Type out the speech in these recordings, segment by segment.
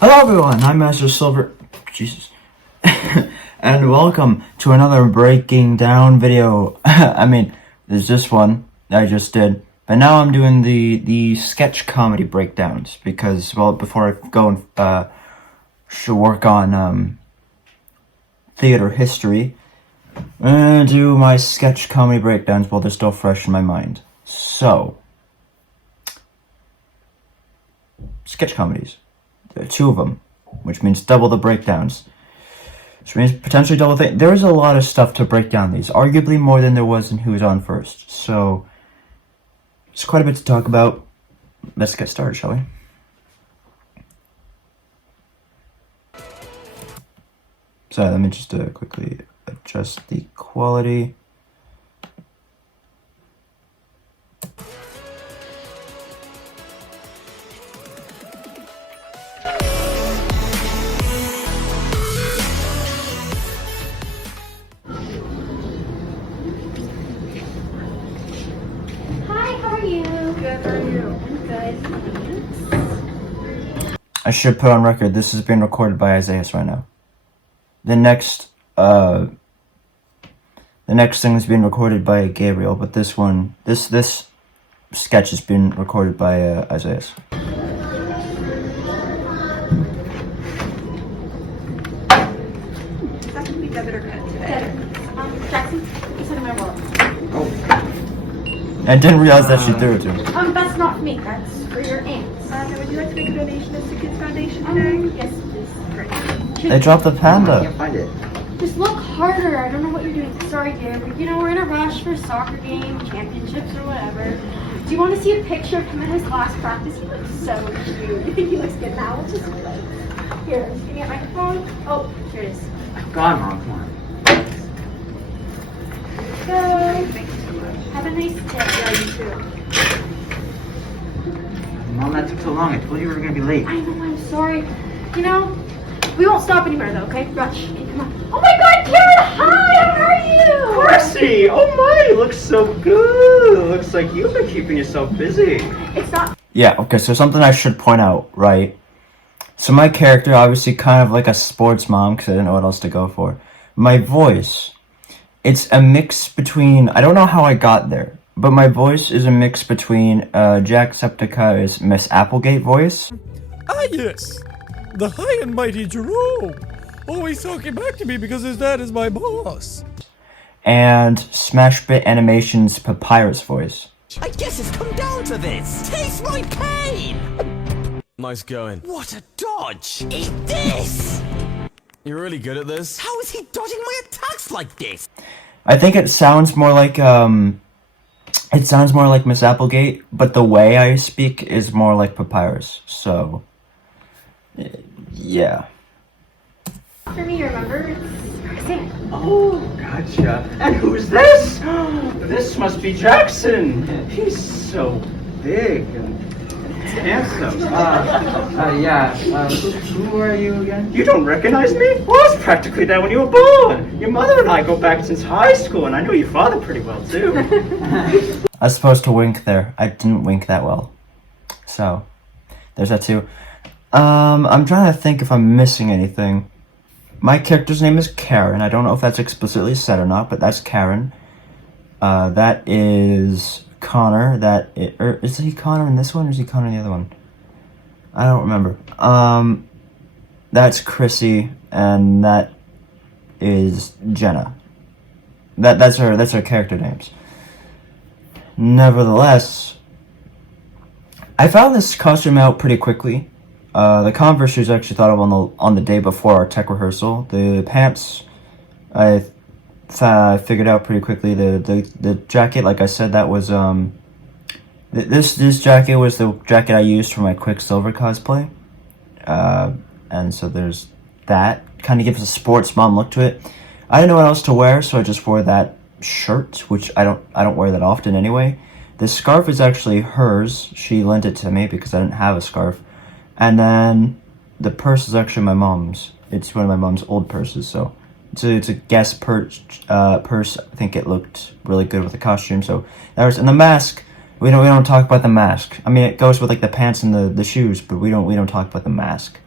Hello everyone, I'm Master Silver, Jesus, and welcome to another breaking down video. I mean, there's this one that I just did, but now I'm doing the sketch comedy breakdowns, because, well, before I go and should work on theater history, I'm gonna do my sketch comedy breakdowns while they're still fresh in my mind. So, sketch comedies. There are 2 of them, which means double the breakdowns. Which means potentially double the... There is a lot of stuff to break down these, arguably more than there was in Who's On First. So, there's quite a bit to talk about. Let's get started, shall we? So, let me just quickly adjust the quality. I should put on record, this is being recorded by Isaiah right now. The next thing is being recorded by Gabriel, but this one, this sketch has been recorded by Isaiah. That can be debit or credit today. Jackson, you said in my wallet. I didn't realize that she threw it to me. That's not for me. That's for your aunt. Would you like to make a donation to the Kids Foundation today? Yes, please. Great. They dropped the panda. I can't find it. Just look harder. I don't know what you're doing. Sorry, dear. But, we're in a rush for a soccer game, championships, or whatever. Do you want to see a picture of him in his last practice? He looks so cute. You think he looks good now? Let's just play. Here, just give me a microphone. Oh, here it is. God, Mom, come on. Go. Thank you so much. Have a nice day. Yeah, you too. Mom, that took so long. I told you we were going to be late. I know, I'm sorry. We won't stop anywhere though, okay? Rush. Okay, come on. Oh my god, Karen! Hi! How are you? Percy! Oh my, you look so good. It looks like you've been keeping yourself busy. It's not... Yeah, okay, so something I should point out, right? So my character, obviously kind of like a sports mom, because I didn't know what else to go for. My voice, it's a mix between... I don't know how I got there, but my voice is a mix between Jacksepticeye's Miss Applegate voice. Ah, yes. The high and mighty Jerome. Always talking back to me because his dad is my boss. And SmashBits Animations' Papyrus voice. I guess it's come down to this. Taste my pain! Nice going. What a dodge! Eat this! You're really good at this. How is he dodging my attacks like this? I think it sounds more like Miss Applegate, but the way I speak is more like Papyrus, so... yeah. For me, remember? It's Roxanne. Oh, gotcha. And who's this? This must be Jackson. He's so big and handsome. Who are you again? You don't recognize me? Well, I was practically there when you were born. Your mother and I go back since high school, and I know your father pretty well, too. I was supposed to wink there. I didn't wink that well. So, there's that too. I'm trying to think if I'm missing anything. My character's name is Karen. I don't know if that's explicitly said or not, but that's Karen. That is Connor. Is he Connor in this one, or is he Connor in the other one? I don't remember. That's Chrissy, and that is Jenna. That's her character names. Nevertheless, I found this costume out pretty quickly. The Converse shoes I actually thought of on the day before our tech rehearsal. The pants I figured out pretty quickly. The jacket, like I said, that was this jacket was the jacket I used for my Quicksilver cosplay. And so there's that. Kind of gives a sports mom look to it. I didn't know what else to wear, so I just wore that shirt, which I don't wear that often anyway. This scarf is actually hers. She lent it to me because I didn't have a scarf. And then the purse is actually my mom's. It's one of my mom's old purses, so it's a guest purse. I think it looked really good with the costume. So that was, and the mask We don't talk about the mask. I mean, it goes with like the pants and the shoes, but we don't talk about the mask.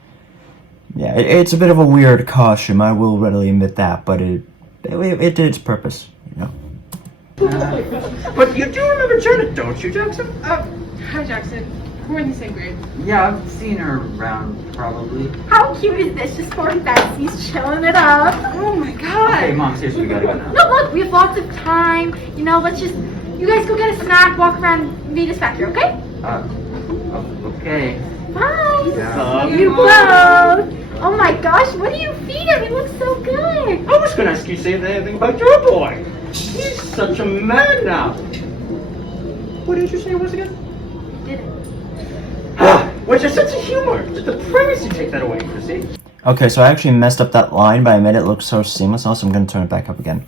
Yeah, it's a bit of a weird costume. I will readily admit that, but it did its purpose, you know. But you do remember Janet, don't you, Jackson? Hi, Jackson. We're in the same grade. Yeah, I've seen her around, probably. How cute is this? Just sporting fancies, chilling it up. Oh my god. Hey, Mom, seriously, we gotta go now. No, look, we have lots of time. You know, let's just, you guys go get a snack, walk around, meet us back here, okay? Okay. Bye. Yeah. You both. Oh my gosh, what do you feed him? He looks so good. I was gonna ask you to say anything about your boy. He's such a man now. What did you say it was again? Didn't. What's your sense of humor? Did the pregnancy take that away, Chrissy? Okay, so I actually messed up that line, but I made it look so seamless. Also, I'm gonna turn it back up again.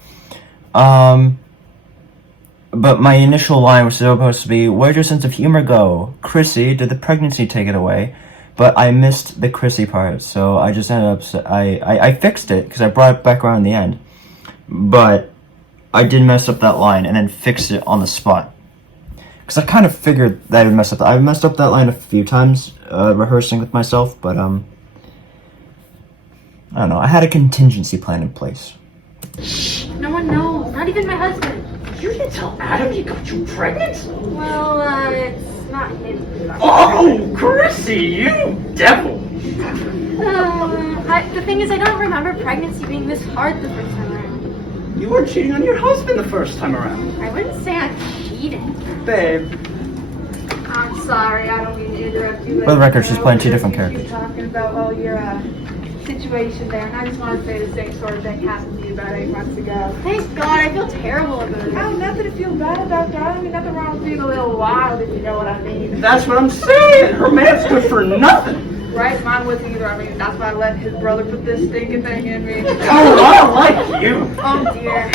But my initial line was supposed to be, "Where'd your sense of humor go? Chrissy, did the pregnancy take it away?" But I missed the Chrissy part, so I just ended up, I fixed it, because I brought it back around in the end. But I did mess up that line, and then fixed it on the spot. Because I kind of figured that I would mess up. I messed up that line a few times, rehearsing with myself, but, I don't know, I had a contingency plan in place. No one knows, not even my husband. You didn't tell Adam he got you pregnant? Well, it's not him. Oh, Chrissy, you devil! The thing is, I don't remember pregnancy being this hard the first time around. You were cheating on your husband the first time around. I wouldn't say I cheated. Babe. I'm sorry, I don't mean to interrupt you. For the record, she's playing two different characters. You're talking about your situation there, and I just want to say the same sort of thing happened to you about 8 months ago. Thank God, I feel terrible about it. Oh, nothing to feel bad about, darling. I mean, nothing wrong with being a little wild, if you know what I mean. That's what I'm saying. Her man's good for nothing. Right? Mine wasn't either. I mean, that's why I let his brother put this stinking thing in me. Oh, I don't like you. Oh, dear.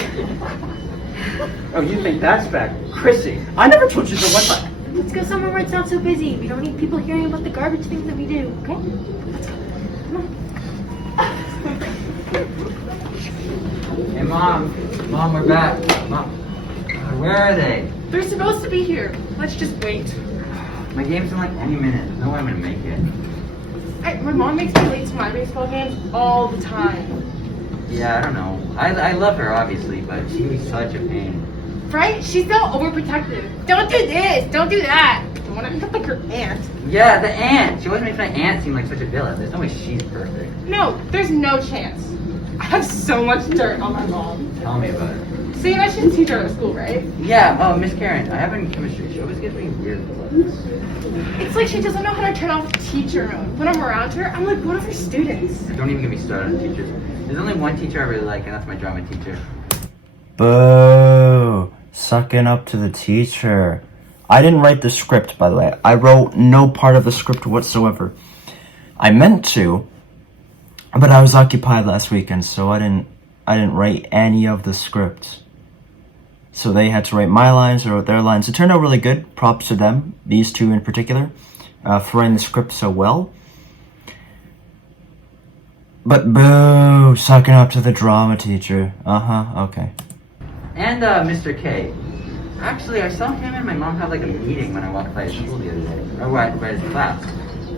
Oh, you think that's bad? Chrissy, I never told you the one time. Let's go somewhere where it's not so busy. We don't need people hearing about the garbage things that we do, okay? Hey, Mom, we're back. Mom, where are they? They're supposed to be here. Let's just wait. My game's in like any minute. There's no way I'm gonna make it. My mom makes me late to my baseball games all the time. Yeah, I don't know. I love her, obviously, but she was such a pain. Right? She's so overprotective. Don't do this. Don't do that. I want to look like her aunt. Yeah, the aunt. She always makes my aunt seem like such a villain. There's no way she's perfect. No, there's no chance. I have so much dirt on my mom. Tell me about it. So you know she's a teacher at school, right? Yeah, oh, Miss Karen. I have her in chemistry. She always gives me weird looks. It's like she doesn't know how to turn off teacher mode. When I'm around her, I'm like one of her students. Don't even get me started on teachers. There's only one teacher I really like, and that's my drama teacher. Boo! Sucking up to the teacher. I didn't write the script, by the way. I wrote no part of the script whatsoever. I meant to, but I was occupied last weekend, so I didn't write any of the script. So they had to write my lines or their lines. It turned out really good. Props to them, these two in particular, for writing the script so well. But boo! Sucking up to the drama teacher. Okay. And Mr. K. Actually, I saw him and my mom have like a meeting when I walked by his school the other day. Or by his class.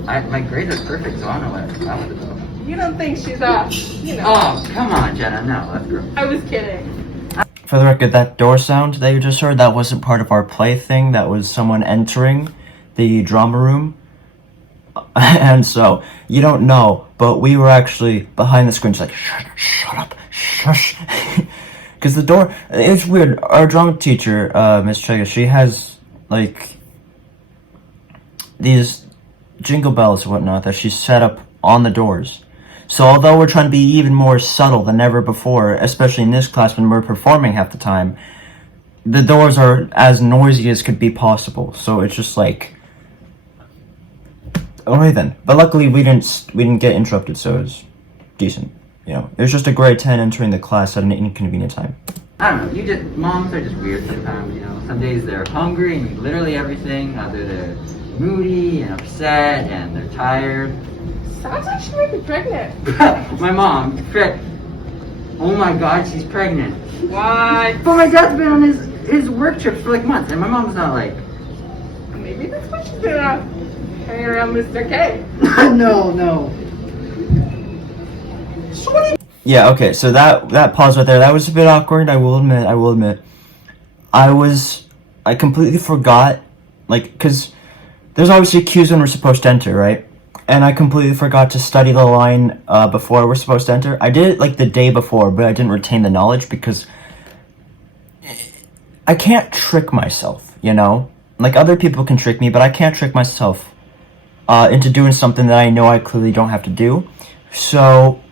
My grades are perfect, so I don't know what that was about. You don't think she's you know. Oh, come on, Jenna. No, that's gross. I was kidding. For the record, that door sound that you just heard, that wasn't part of our play thing. That was someone entering the drama room. And so, you don't know, but we were actually behind the screen, just like, shut up, shush. Because the door, it's weird. Our drama teacher, Miss Chega, she has, like, these jingle bells and whatnot that she's set up on the doors. So although we're trying to be even more subtle than ever before, especially in this class when we're performing half the time, the doors are as noisy as could be possible. So it's just like, alright then. But luckily we didn't get interrupted, so it was decent. You know, it was just a grade 10 entering the class at an inconvenient time. I don't know, moms are just weird sometimes, you know. Some days they're hungry and eat literally everything. Other they're moody and upset and they're tired. Sounds like she might be pregnant. My mom, oh my god, she's pregnant. Why? But my dad's been on his work trips for like months, and my mom's not like That's why she's been hanging around Mr. K. No. So what do you Yeah, okay, so that pause right there, that was a bit awkward, I will admit. I completely forgot, like, because there's obviously cues when we're supposed to enter, right? And I completely forgot to study the line before we're supposed to enter. I did it, like, the day before, but I didn't retain the knowledge because I can't trick myself, you know? Like, other people can trick me, but I can't trick myself into doing something that I know I clearly don't have to do. So,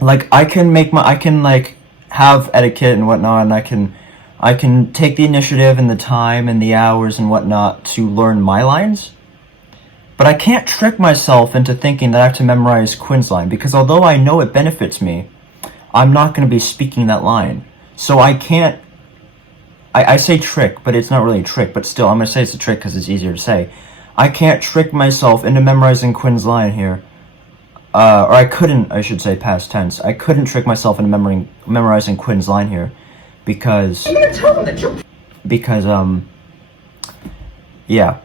like, I can have etiquette and whatnot, and I can take the initiative and the time and the hours and whatnot to learn my lines. But I can't trick myself into thinking that I have to memorize Quinn's line, because although I know it benefits me, I'm not going to be speaking that line. So I can't... I say trick, but it's not really a trick, but still, I'm going to say it's a trick because it's easier to say. I can't trick myself into memorizing Quinn's line here. Or I couldn't, I should say, past tense. I couldn't trick myself into memorizing Quinn's line here. Because... yeah.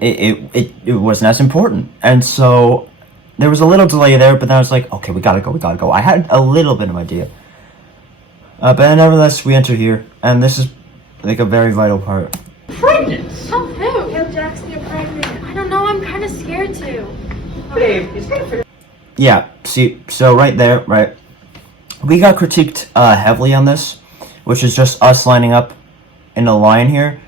It wasn't as important. And so, there was a little delay there, but then I was like, okay, we gotta go. I had a little bit of idea. But nevertheless, we enter here, and this is, like, a very vital part. pregnant? Tell who? Tell Jackson you're pregnant. I don't know, I'm kind of scared to. Babe, it's gonna figure. Yeah, see, so right there, right, we got critiqued heavily on this, which is just us lining up in a line here,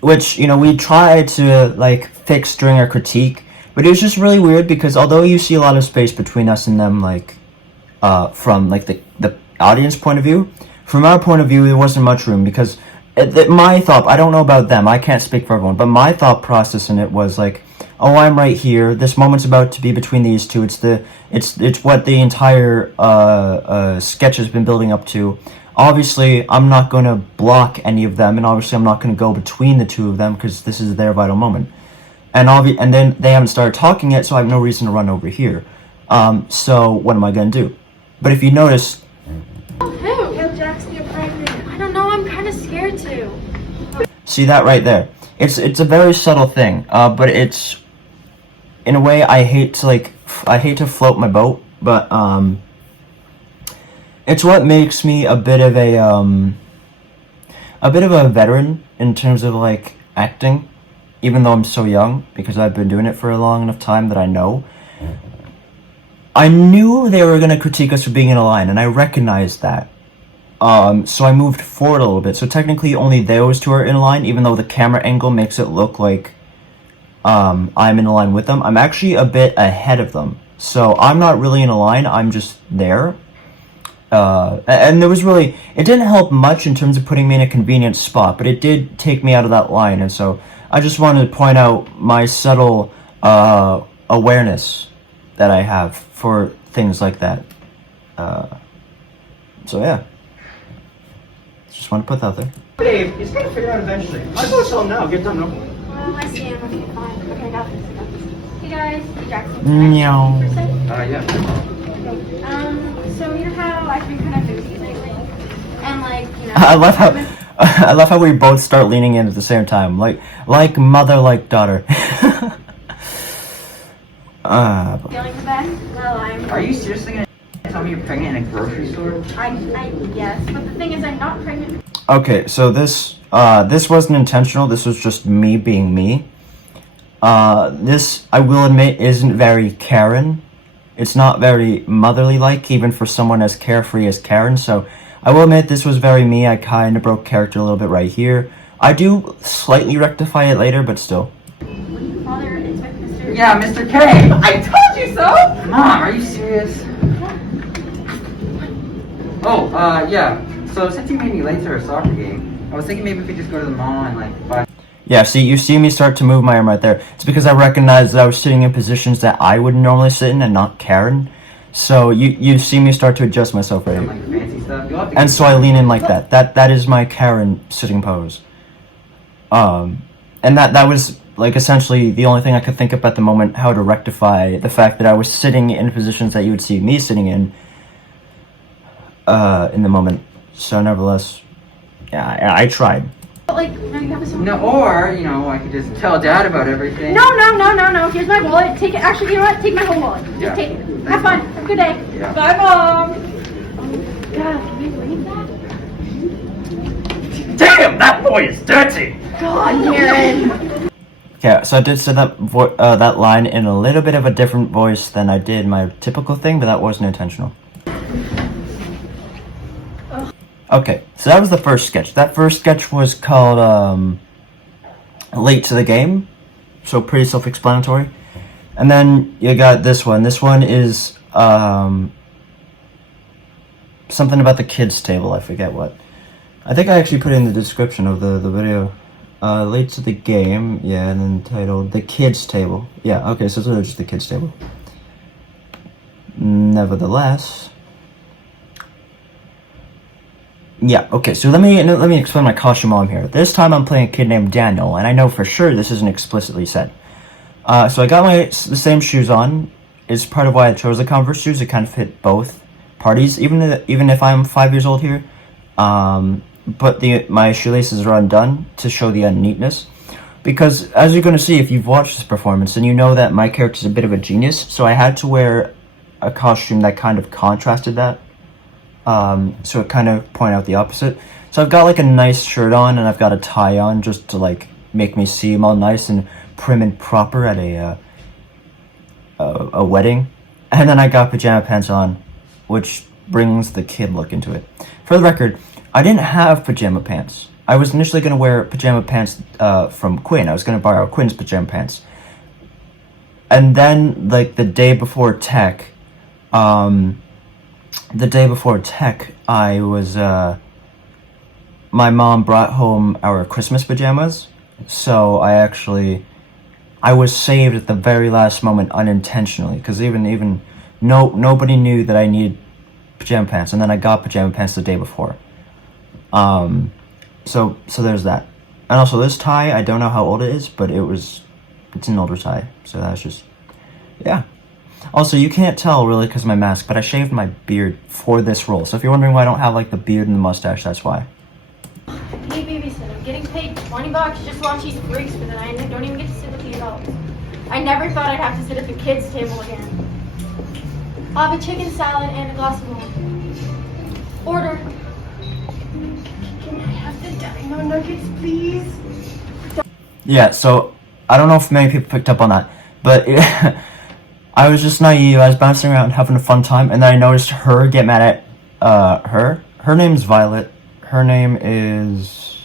which, you know, we tried to, like, fix during our critique, but it was just really weird because although you see a lot of space between us and them, like, from, like, the audience point of view, from our point of view, there wasn't much room because my thought, I don't know about them, I can't speak for everyone, but my thought process in it was like, oh, I'm right here, this moment's about to be between these two, it's what the entire sketch has been building up to. Obviously, I'm not going to block any of them, and obviously I'm not going to go between the two of them because this is their vital moment. And then they haven't started talking yet, so I have no reason to run over here. So what am I going to do? But if you notice... Tell who? Tell Jackson you're pregnant. I don't know, I'm kind of scared to. See that right there? It's a very subtle thing, but it's... In a way, I hate to float my boat, but, it's what makes me a bit of a veteran in terms of, like, acting, even though I'm so young, because I've been doing it for a long enough time that I know. I knew they were going to critique us for being in a line, and I recognized that. So I moved forward a little bit. So technically only those two are in line, even though the camera angle makes it look like I'm in a line with them. I'm actually a bit ahead of them. So I'm not really in a line, I'm just there. And there was really, it didn't help much in terms of putting me in a convenient spot, but it did take me out of that line, and so I just wanted to point out my subtle awareness that I have for things like that. So yeah, just want to put that out there. Babe, he's gonna figure out eventually. I'll go tell him now, get done over with. Well, I see him. Okay, fine. Okay, I got this. Hey guys, hey Jackson. Meow. Yeah. So you know how I've been kind of busy lately? And like, you know... I love how we both start leaning in at the same time, like mother, like daughter. Feeling the best? Well, I'm... Are you seriously gonna tell me you're pregnant in a grocery store? Yes, but the thing is, I'm not pregnant. Okay, so this wasn't intentional, this was just me being me. This, I will admit, isn't very Karen. It's not very motherly-like, even for someone as carefree as Karen, so I will admit this was very me. I kind of broke character a little bit right here. I do slightly rectify it later, but still. Father, it's with Mr. Yeah, Mr. K! I told you so! Mom, are you serious? Oh, yeah. So since you made me late to our soccer game, I was thinking maybe we could just go to the mall and like buy... Yeah, see, you see me start to move my arm right there. It's because I recognized that I was sitting in positions that I would normally sit in and not Karen. So you see me start to adjust myself right some here. like fancy stuff. You'll have to And so I lean in like that. That is my Karen sitting pose. And that was like essentially the only thing I could think of at the moment, how to rectify the fact that I was sitting in positions that you would see me sitting in the moment. So nevertheless, yeah, I tried. like, no, you have a song. No, or, you know, I could just tell Dad about everything. No. Here's my wallet. Take it. Actually, you know what? Take my whole wallet. Just Yeah. take it. Have fun. Have a good day. Yeah. Bye, Mom. God, can you believe that? Damn, that boy is dirty! God, Karen. Yeah, so I did say that that line in a little bit of a different voice than I did my typical thing, but that wasn't intentional. Okay, so that was the first sketch. That first sketch was called Late to the Game, so pretty self-explanatory. And then you got this one. This one is something about the kids' table. I forget what. I think I actually put it in the description of the video. Late to the Game, yeah, and then titled The Kids Table. Yeah, okay, so it's really just the kids table. Nevertheless, yeah, okay, so let me explain my costume while I'm here. This time I'm playing a kid named Daniel, and I know for sure this isn't explicitly said. So I got the same shoes on. It's part of why I chose the Converse shoes. It kind of fit both parties, even if I'm 5 years old here. But my shoelaces are undone to show the unneatness. Because, as you're going to see if you've watched this performance, and you know that my character's a bit of a genius, so I had to wear a costume that kind of contrasted that. So it kind of pointed out the opposite. So I've got like a nice shirt on, and I've got a tie on just to like make me seem all nice and prim and proper at a wedding. And then I got pajama pants on, which brings the kid look into it. For the record, I didn't have pajama pants. I was initially going to wear pajama pants from Quinn. I was going to borrow Quinn's pajama pants. And then, like, the day before tech, I was, my mom brought home our Christmas pajamas. So I was saved at the very last moment unintentionally. Because nobody knew that I needed pajama pants. And then I got pajama pants the day before. So there's that. And also this tie, I don't know how old it is, but it's an older tie. So that's just, yeah. Also, you can't tell really because of my mask, but I shaved my beard for this role. So if you're wondering why I don't have like the beard and the mustache, that's why. Hey, babysitter, I'm getting paid $20 just to watch these freaks, but then I don't even get to sit with the adults. I never thought I'd have to sit at the kids' table again. I'll have a chicken salad and a glass of milk. Order. Can I have the dino nuggets, please? Yeah, so I don't know if many people picked up on that, but I was just naive. I was bouncing around having a fun time, and then I noticed her get mad at her. Her name's Violet. Her name is,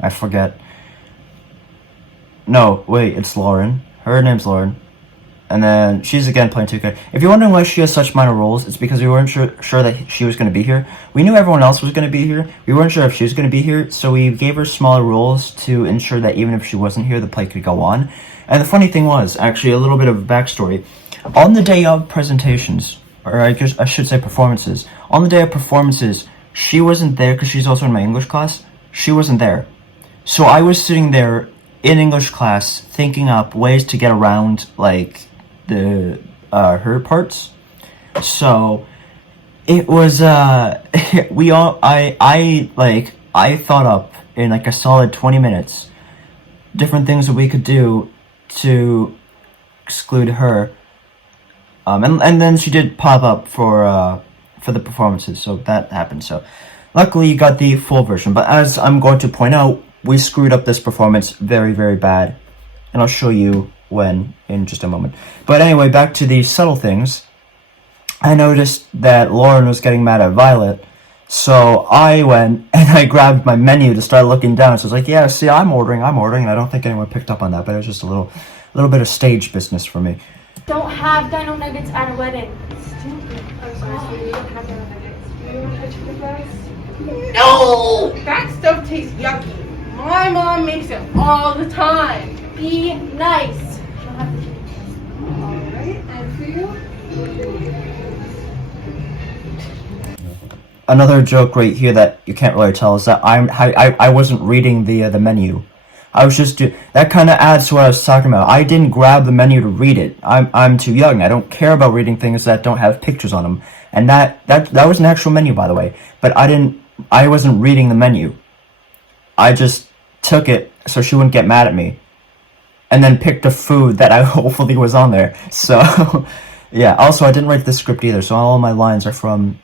I forget. No, wait, it's Lauren. Her name's Lauren. And then she's again playing 2K. If you're wondering why she has such minor roles, it's because we weren't sure that she was going to be here. We knew everyone else was going to be here. We weren't sure if she was going to be here, so we gave her smaller roles to ensure that even if she wasn't here, the play could go on. And the funny thing was, actually, a little bit of a backstory. On the day of presentations, or I should say performances, on the day of performances, she wasn't there because she's also in my English class. She wasn't there. So I was sitting there in English class thinking up ways to get around, like, her parts. So it was I thought up in like a solid 20 minutes different things that we could do to exclude her, and then she did pop up for the performances, so that happened. So luckily you got the full version, but as I'm going to point out, we screwed up this performance very, very bad, and I'll show you when in just a moment. But anyway, back to the subtle things. I noticed that Lauren was getting mad at Violet, so I went and I grabbed my menu to start looking down. So I was like, yeah, see, I'm ordering, and I don't think anyone picked up on that, but it was just a little bit of stage business for me. Don't have dino nuggets at a wedding. Stupid. I'm sorry, sweetie, we don't have dino nuggets. Do you want to try chicken fries? No! That stuff tastes yucky. My mom makes it all the time. Be nice. She'll have the chicken fries. Alright, and for you? Another joke right here that you can't really tell is that I wasn't reading the menu. I was just that kind of adds to what I was talking about. I didn't grab the menu to read it. I'm too young. I don't care about reading things that don't have pictures on them. And that was an actual menu, by the way. But I wasn't reading the menu. I just took it so she wouldn't get mad at me, and then picked a food that I hopefully was on there. So, yeah. Also, I didn't write the script either, so all of my lines are from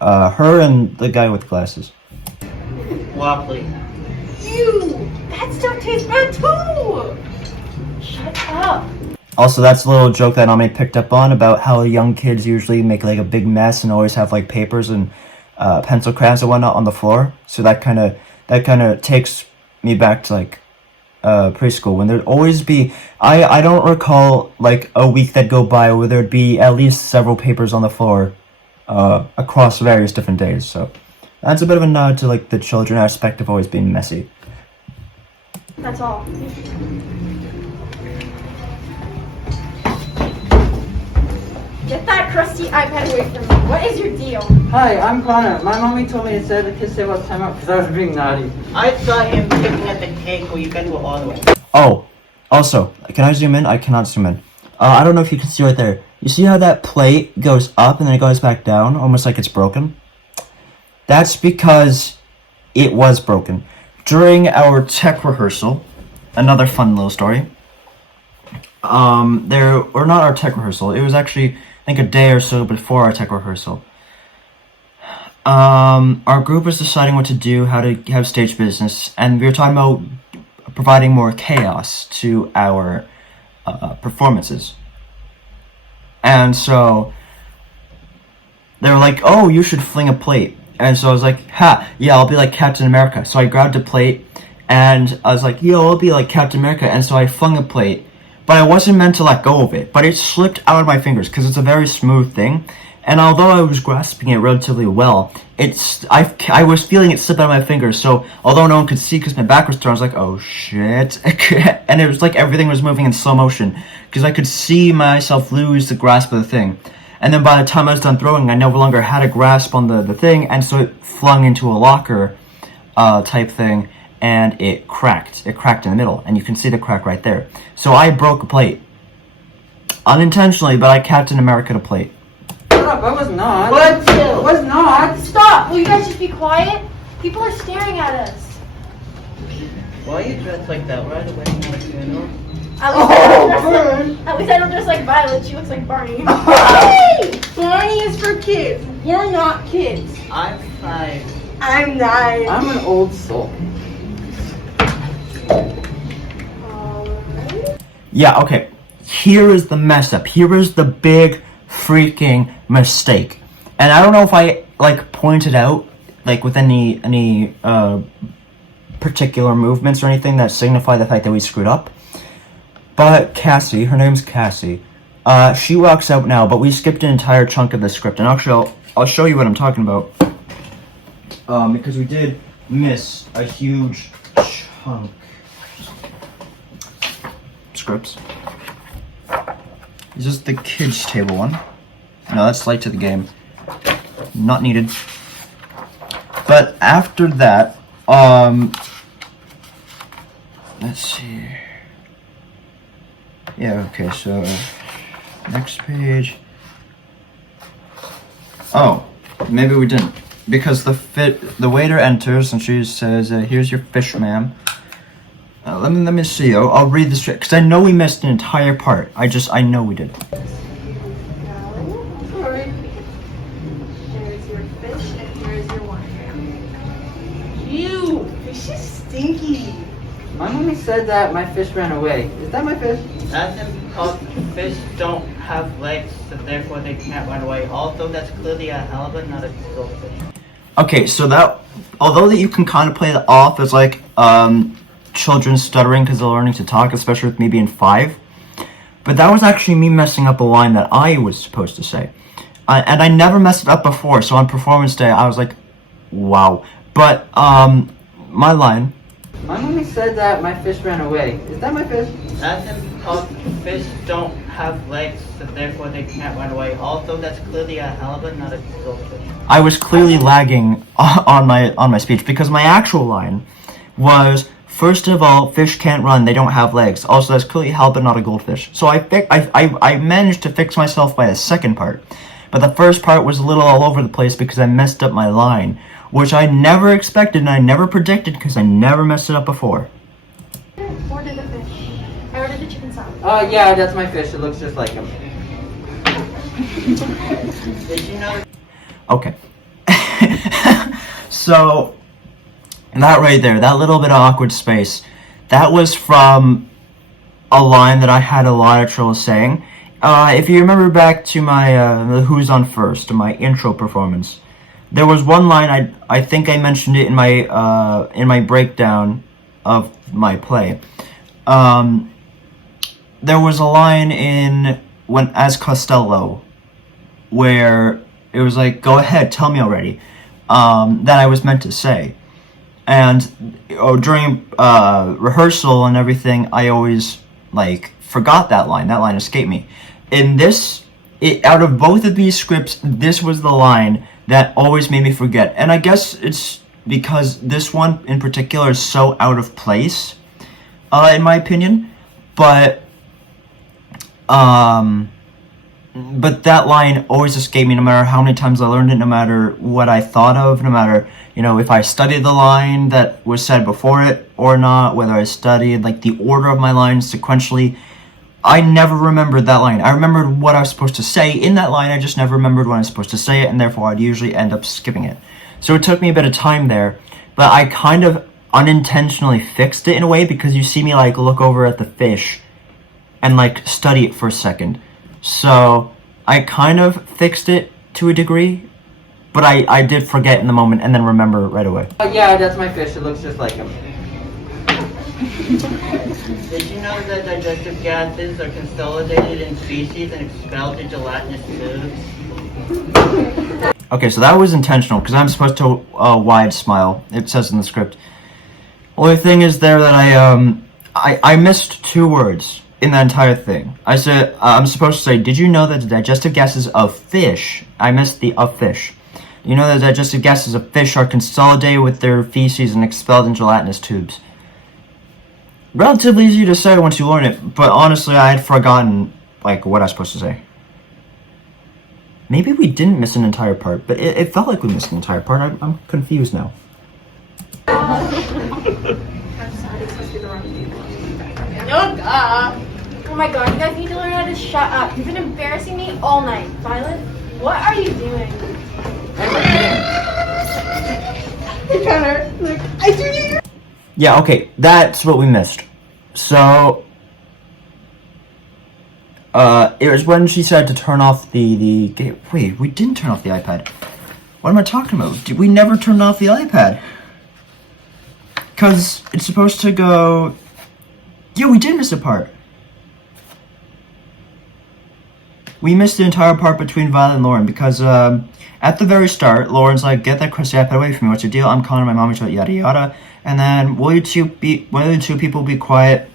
her and the guy with glasses. Wobbly. Ew! That stuff tastes bad too! Shut up. Also, that's a little joke that Nami picked up on about how young kids usually make like a big mess and always have like papers and pencil crayons and whatnot on the floor. So that kind of takes me back to like preschool when there'd always be. I don't recall like a week that go by where there'd be at least several papers on the floor across various different days. So that's a bit of a nod to like the children aspect of always being messy. That's all. Get that crusty iPad away from me. What is your deal? Hi, I'm Connor. My mommy told me to say the kids say about timeout because I was being naughty. I saw him picking at the cake while you guys were all the way. Oh, also, can I zoom in? I cannot zoom in. I don't know if you can see right there. You see how that plate goes up and then it goes back down, almost like it's broken? That's because it was broken. During our tech rehearsal, another fun little story. Or not our tech rehearsal. It was actually, I think, a day or so before our tech rehearsal. Our group was deciding what to do, how to have stage business, and we were talking about providing more chaos to our performances. And so they were like, "Oh, you should fling a plate." And so I was like, "Ha, yeah, I'll be like Captain America." So I grabbed a plate, and I was like, "Yo, I'll be like Captain America." And so I flung a plate. But I wasn't meant to let go of it. But it slipped out of my fingers because it's a very smooth thing. And although I was grasping it relatively well, I was feeling it slip out of my fingers. So although no one could see because my back was turned, I was like, oh shit. And it was like everything was moving in slow motion because I could see myself lose the grasp of the thing. And then by the time I was done throwing, I no longer had a grasp on the thing. And so it flung into a locker type thing. And it cracked. It cracked in the middle, and you can see the crack right there. So I broke a plate. Unintentionally, but I Captain America'd a plate. Shut up, I was not. But I was not. Stop! Will you guys just be quiet? People are staring at us. why are you dressed like that? Right away, you know? At least I don't dress like Violet. She looks like Barney. Hey! Barney is for kids. We're not kids. I'm 5. I'm 9. I'm an old soul. Yeah, okay. Here is the mess up. Here is the big freaking mistake. And I don't know if I like pointed out like with any particular movements or anything that signify the fact that we screwed up. But Cassie, her name's Cassie, she walks out now, but we skipped an entire chunk of the script. And actually, I'll show you what I'm talking about. Because we did miss a huge chunk. Scripts. Is this the kids table one? No, that's late to the game. Not needed. But after that, let's see. Yeah, okay, so next page. Oh, maybe we didn't. Because the waiter enters and she says, here's your fish, ma'am. Let me see. I'll read this because I know we missed an entire part. I know we did. Alright. There's your fish and here's your wine. Ew, fish is stinky. My mommy said that my fish ran away. Is that my fish? That's because fish don't have legs, so therefore they can't run away. Also, that's clearly a halibut, not a goldfish. Okay, so that although that you can kind of play that off as like children stuttering because they're learning to talk, especially with me being 5, but that was actually me messing up a line that I was supposed to say, and I never messed it up before. So on performance day, I was like, wow. But my line. My mommy said that my fish ran away. Is that my fish? That's because fish don't have legs, so therefore they can't run away. Also, that's clearly a halibut, not a goldfish. I was clearly lagging on my speech because my actual line was, first of all, fish can't run, they don't have legs. Also, that's clearly halibut, not a goldfish. So I managed to fix myself by the second part. But the first part was a little all over the place because I messed up my line. which I never expected and I never predicted because I never messed it up before. Ordered the fish. I ordered the chicken salad. Oh, yeah, that's my fish. It looks just like him. Did you know? Okay. So, that right there, that little bit of awkward space, that was from a line that I had a lot of trouble saying. If you remember back to my Who's On First, my intro performance, there was one line, I think I mentioned it in my breakdown of my play. There was a line as Costello, where it was like, go ahead, tell me already, that I was meant to say. And during rehearsal and everything, I always forgot that line. That line escaped me. In out of both of these scripts, this was the line that always made me forget. And I guess it's because this one in particular is so out of place, in my opinion. But that line always escaped me, no matter how many times I learned it, no matter what I thought of, no matter, if I studied the line that was said before it or not, whether I studied, the order of my lines sequentially. I never remembered that line. I remembered what I was supposed to say in that line, I just never remembered when I was supposed to say it, and therefore I'd usually end up skipping it. So it took me a bit of time there, but I kind of unintentionally fixed it in a way, because you see me, look over at the fish and, study it for a second. So I kind of fixed it to a degree, but I did forget in the moment and then remember right away. Oh, yeah, that's my fish. It looks just like him. Did you know that digestive gases are consolidated in feces and expelled to gelatinous tubes? Okay, so that was intentional, because I'm supposed to wide smile. It says in the script. Only thing is there that I missed two words in that entire thing. I said, I'm supposed to say, did you know that the digestive gases of fish, I missed the of fish. You know that the digestive gases of fish are consolidated with their feces and expelled in gelatinous tubes. Relatively easy to say once you learn it, but honestly I had forgotten, what I was supposed to say. Maybe we didn't miss an entire part, but it felt like we missed an entire part. I'm confused now. I'm sorry, it's supposed to be the wrong table. No, duh. Oh my god, you guys need to learn how to shut up. You've been embarrassing me all night. Violet, what are you doing? Hey, Connor. Look, I do need. Yeah, okay, that's what we missed. So, it was when she said to turn off the wait, we didn't turn off the iPad. What am I talking about? We never turned off the iPad. Because it's supposed to go... Yeah, we did miss a part. We missed the entire part between Violet and Lauren, because, at the very start, Lauren's like, get that crusty iPad away from me, what's your deal? I'm calling my mom, yada yada. And then, will you two people be quiet?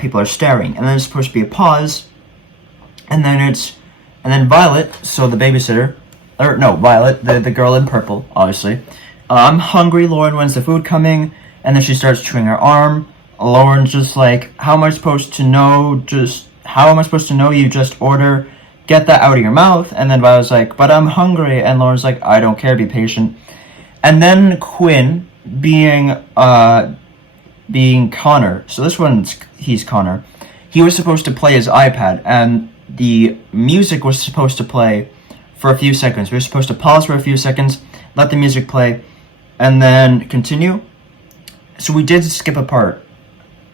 People are staring. And then it's supposed to be a pause. And then Violet, so the babysitter, Violet, the girl in purple, obviously. I'm hungry, Lauren, when's the food coming? And then she starts chewing her arm. Lauren's just like, how am I supposed to know? You just order, get that out of your mouth. And then Violet's like, but I'm hungry. And Lauren's like, I don't care, be patient. And then Quinn, being Connor, so he's Connor, he was supposed to play his iPad, and the music was supposed to play for a few seconds. We were supposed to pause for a few seconds, let the music play, and then continue. So we did skip a part,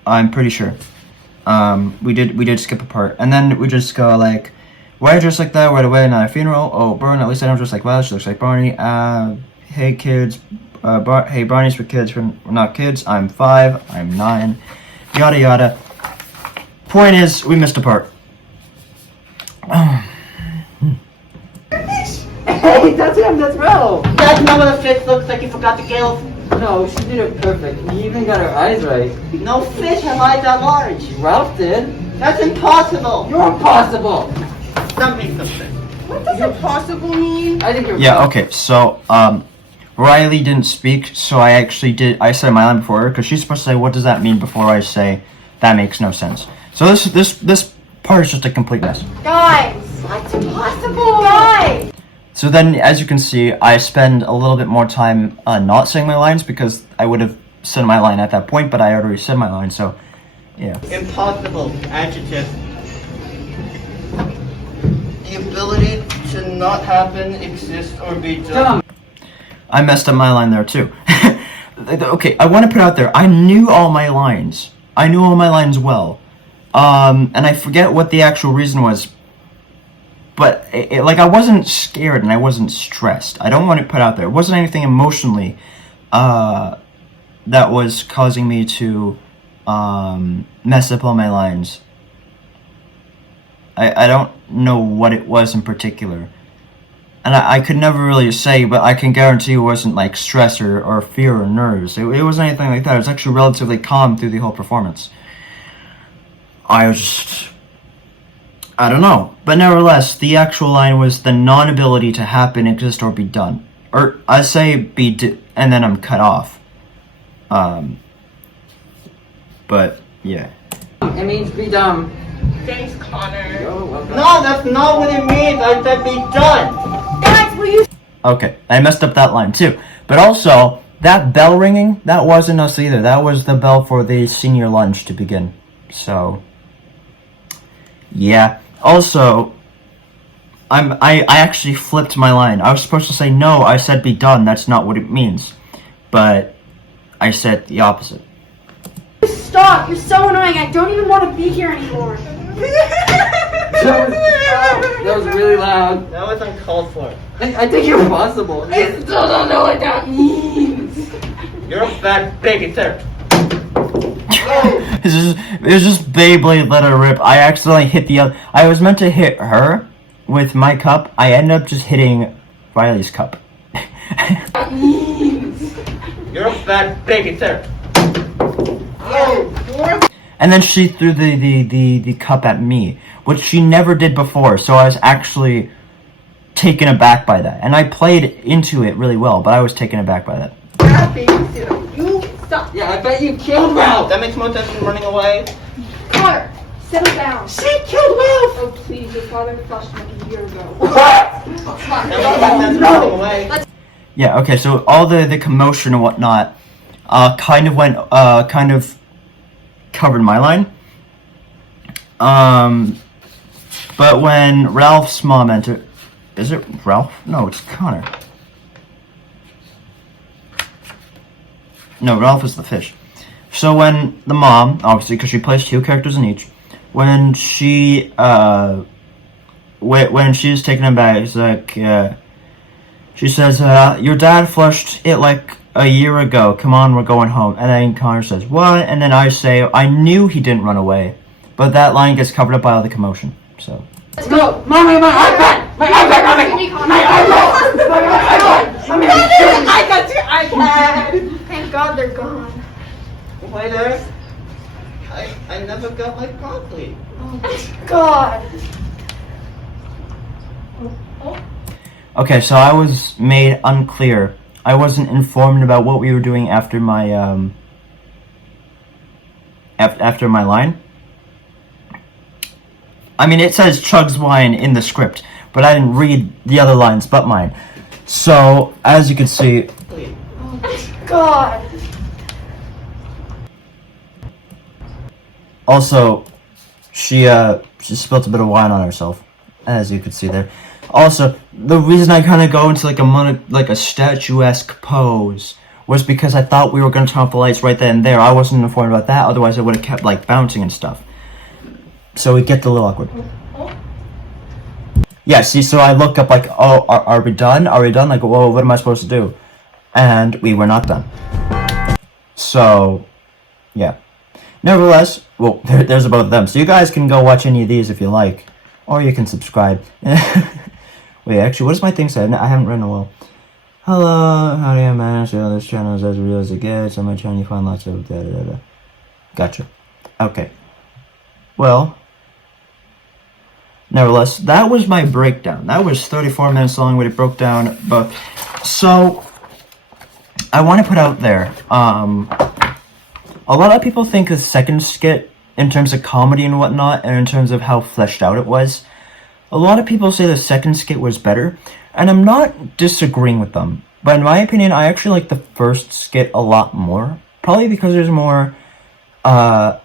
I'm pretty sure. We did skip a part, and then we just go like, why are you dressed like that? Right away, not a funeral. Oh, Burn, at least I don't dress like Violet, she looks like Barney. Hey kids, hey, Barney's for kids, we're not kids. I'm 5, I'm 9, yada yada. Point is, we missed a part. Hey, that's him, that's Ralph! You guys know what a fish looks like? You forgot to gill. No, she did it perfect. You even got her eyes right. No fish have eyes that large. Ralph did. That's impossible. You're impossible! That makes no sense. What does impossible mean? I think you're Yeah, okay, so, Riley didn't speak, so I said my line before her, because she's supposed to say, what does that mean, before I say, that makes no sense. So this part is just a complete mess. Guys! What's impossible? Guys! So then, as you can see, I spend a little bit more time not saying my lines because I would have said my line at that point, but I already said my line, so yeah. Impossible. Adjective. The ability to not happen, exist, or be done. I messed up my line there too. Okay, I want to put out there, I knew all my lines. I knew all my lines well. And I forget what the actual reason was. But, like, I wasn't scared and I wasn't stressed. I don't want to put out there. It wasn't anything emotionally that was causing me to mess up all my lines. I don't know what it was in particular. And I could never really say, but I can guarantee it wasn't, like, stress or fear or nerves. It wasn't anything like that. It was actually relatively calm through the whole performance. I don't know. But nevertheless, the actual line was the non-ability to happen, exist, or be done. Or, I say and then I'm cut off. But, yeah. It means be dumb. Thanks, Connor. You're welcome. No, that's not what it means. I said be done. Guys, will you? Okay, I messed up that line too. But also, that bell ringing, that wasn't us either. That was the bell for the senior lunch to begin. So, yeah. Also, I actually flipped my line. I was supposed to say no, I said be done. That's not what it means. But I said the opposite. Stop! You're so annoying. I don't even want to be here anymore. That was really loud. That was uncalled for. I think you're impossible. I still don't know what that means. You're a fat bigoter. It was just Beyblade let her rip. I accidentally hit the other. I was meant to hit her with my cup. I ended up just hitting Riley's cup. You're a fat bigoter. And then she threw the cup at me, which she never did before, so I was actually taken aback by that. And I played into it really well, but I was taken aback by that. You stop. Yeah, I bet you killed Ralph. That makes more sense than running away. Connor, settle down. She killed Ralph. Oh, please, your father flushed like a year ago. That makes more sense than running away. Yeah, okay, so all the commotion and whatnot kind of covered my line. But when Ralph's mom entered... Is it Ralph? No, it's Connor. No, Ralph is the fish. So when the mom, obviously, because she plays 2 characters in each, when she was taken aback, it's like, she says, your dad flushed it like a year ago. Come on, we're going home. And then Connor says, what? And then I say, I knew he didn't run away. But that line gets covered up by all the commotion, so. Let's go. Mommy, my iPad! My iPad, mommy! My iPad! My iPad! Mommy, I got your iPad. Thank God they're gone. Why there? I never got my broccoli. God. Okay, so I was made unclear. I wasn't informed about what we were doing after my, after my line. I mean, it says chugs wine in the script, but I didn't read the other lines but mine. So, as you can see... God. Also, she spilled a bit of wine on herself, as you could see there. Also, the reason I kind of go into like a statuesque pose was because I thought we were going to turn off the lights right then and there. I wasn't informed about that, otherwise I would have kept like bouncing and stuff. So it gets a little awkward. Yeah, see, so I look up like, oh, are we done? Are we done? Like, whoa, what am I supposed to do? And we were not done. So, yeah. Nevertheless, well, there's both of them. So you guys can go watch any of these if you like. Or you can subscribe. Wait, actually, what does my thing say? I haven't written a while. Hello, how do I manage this channel is as real as it gets? On my channel you find lots of da-da-da-da. Gotcha. Okay. Well, nevertheless, that was my breakdown. That was 34 minutes long when it broke down both. So, I want to put out there, a lot of people think the second skit, in terms of comedy and whatnot, and in terms of how fleshed out it was, a lot of people say the second skit was better. And I'm not disagreeing with them, but in my opinion, I actually like the first skit a lot more. Probably because there's more, the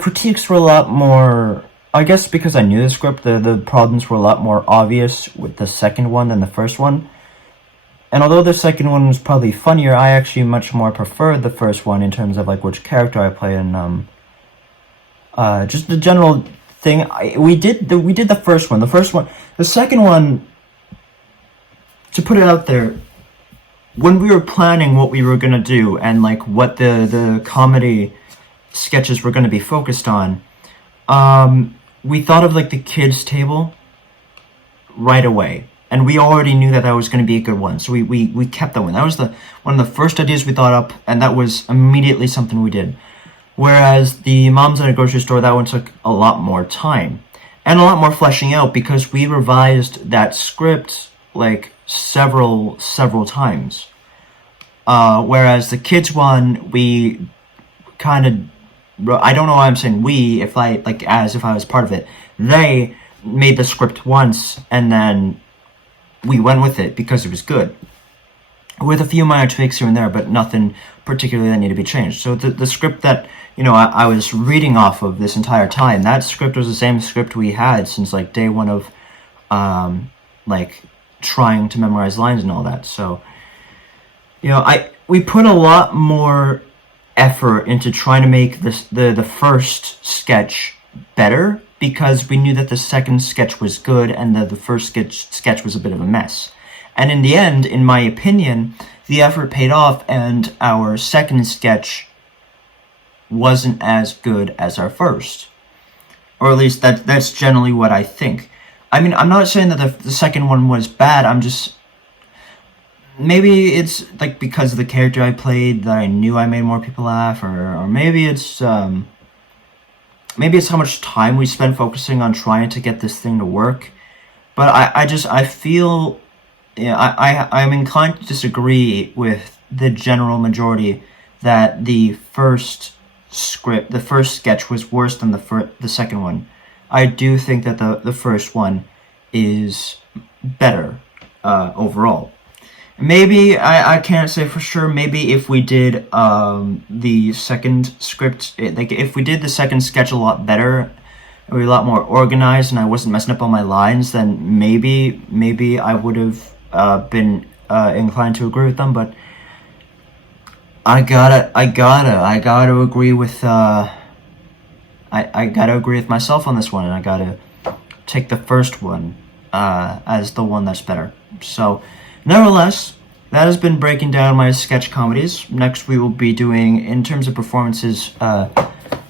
critiques were a lot more, I guess because I knew the script, the problems were a lot more obvious with the second one than the first one. And although the second one was probably funnier, I actually much more preferred the first one in terms of like which character I play and just the general thing. We did the first one. The second one, to put it out there, when we were planning what we were gonna do and like what the comedy sketches were gonna be focused on, we thought of like the kids table right away. And we already knew that was going to be a good one, so we kept that one. That was one of the first ideas we thought up, and that was immediately something we did. Whereas the Moms at a Grocery Store, that one took a lot more time. And a lot more fleshing out, because we revised that script, like, several times. Whereas the kids one, we kind of, I don't know why I'm saying we, as if I was part of it. They made the script once, and then we went with it because it was good, with a few minor tweaks here and there, but nothing particularly that needed to be changed. So the script that, I was reading off of this entire time, that script was the same script we had since like day one of trying to memorize lines and all that. So we put a lot more effort into trying to make the first sketch better, because we knew that the second sketch was good and that the first sketch was a bit of a mess. And in the end, in my opinion, the effort paid off, and our second sketch wasn't as good as our first. Or at least that's generally what I think. I mean, I'm not saying that the second one was bad, I'm just... Maybe it's like because of the character I played that I knew I made more people laugh, or maybe it's... Maybe it's how much time we spent focusing on trying to get this thing to work. But I feel, I'm inclined to disagree with the general majority that the first sketch was worse than the second one. I do think that the first one is better overall. Maybe, I can't say for sure, maybe if we did the second script, if we did the second sketch a lot better, it would be a lot more organized and I wasn't messing up all my lines, then maybe I would have been inclined to agree with them, but I gotta agree with, I gotta agree with myself on this one, and I gotta take the first one as the one that's better. So, nevertheless, that has been breaking down my sketch comedies. Next we will be doing, in terms of performances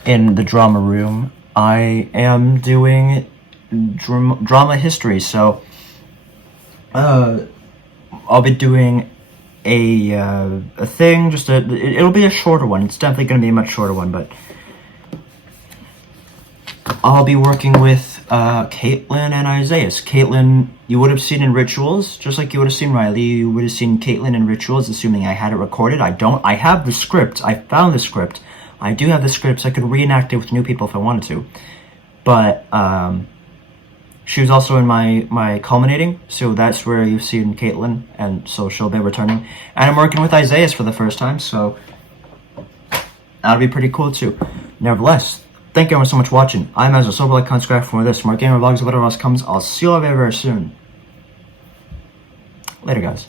in the drama room, I am doing drama history, so I'll be doing a thing, it'll be a shorter one. It's definitely going to be a much shorter one, but I'll be working with Caitlin and Isaiah. Caitlin, you would have seen in Rituals, just like you would have seen Riley. You would have seen Caitlin in Rituals, assuming I had it recorded. I don't. I have the script. I found the script. I do have the script, so I could reenact it with new people if I wanted to. But she was also in my culminating, so that's where you've seen Caitlin, and so she'll be returning. And I'm working with Isaiah for the first time, so that'll be pretty cool too. Nevertheless, thank you so much for watching. I'm Ezra, Soberlike Conscript for this. More gamer vlogs, whatever else comes. I'll see you all very, very soon. Later, guys.